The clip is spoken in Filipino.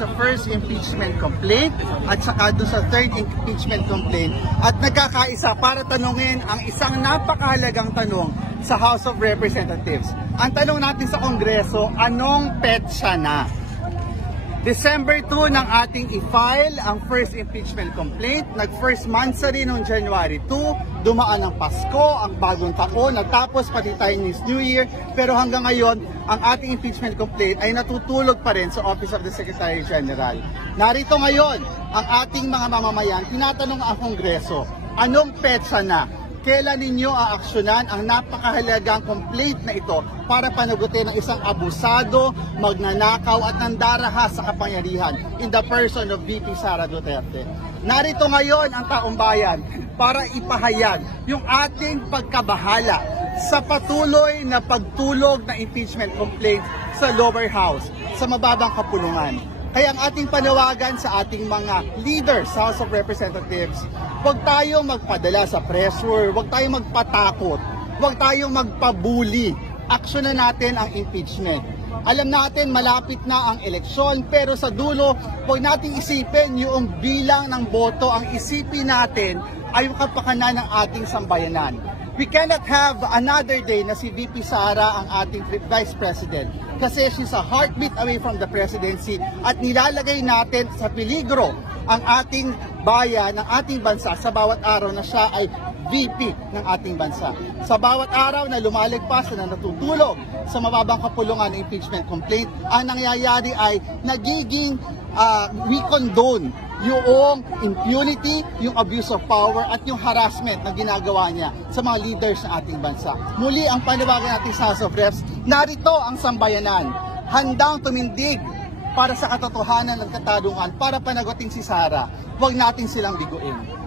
sa first impeachment complaint at saka doon sa third impeachment complaint at nagkakaisa para tanungin ang isang napakahalagang tanong sa House of Representatives. Ang tanong natin sa Kongreso, anong petsa na? December 2 ng ating i-file ang first impeachment complaint. Nag-first month sa rin noong January 2. Dumaan ang Pasko, ang bagong taon, nagtapos pati Chinese New Year. Pero hanggang ngayon, ang ating impeachment complaint ay natutulog pa rin sa Office of the Secretary General. Narito ngayon ang ating mga mamamayan, tinatanong ang Kongreso, anong petsa na? Kailan ninyo aaksyonan ang napakahalagang complaint na ito para panagutin ng isang abusado, magnanakaw at nandarahas sa kapangyarihan in the person of VP Sara Duterte? Narito ngayon ang taong bayan para ipahayag yung ating pagkabahala sa patuloy na pagtulog na impeachment complaint sa lower house, sa mababang kapulungan. Kaya ang ating panawagan sa ating mga leaders sa House of Representatives, huwag tayong magpadala sa pressure, huwag tayong magpatakot, huwag tayong magpabuli. Aksyonan natin ang impeachment. Alam natin malapit na ang eleksyon, pero sa dulo, huwag nating isipin yung bilang ng boto. Ang isipin natin ay yung kapakanan ng ating sambayanan. We cannot have another day na si VP Sara ang ating Vice President kasi she's a heartbeat away from the presidency at nilalagay natin sa peligro ang ating bayan, ang ating bansa sa bawat araw na siya ay VP ng ating bansa. Sa bawat araw na lumalagpas na natutulog sa mababang kapulungan ng impeachment complaint, ang nangyayari ay nagiging we condone yung impunity, yung abuse of power at yung harassment na ginagawa niya sa mga leaders ng ating bansa. Muli ang panawagan natin sa House of Reps, narito ang sambayanan, handang tumindig para sa katotohanan ng katarungan para panagutin si Sara. Huwag natin silang biguin.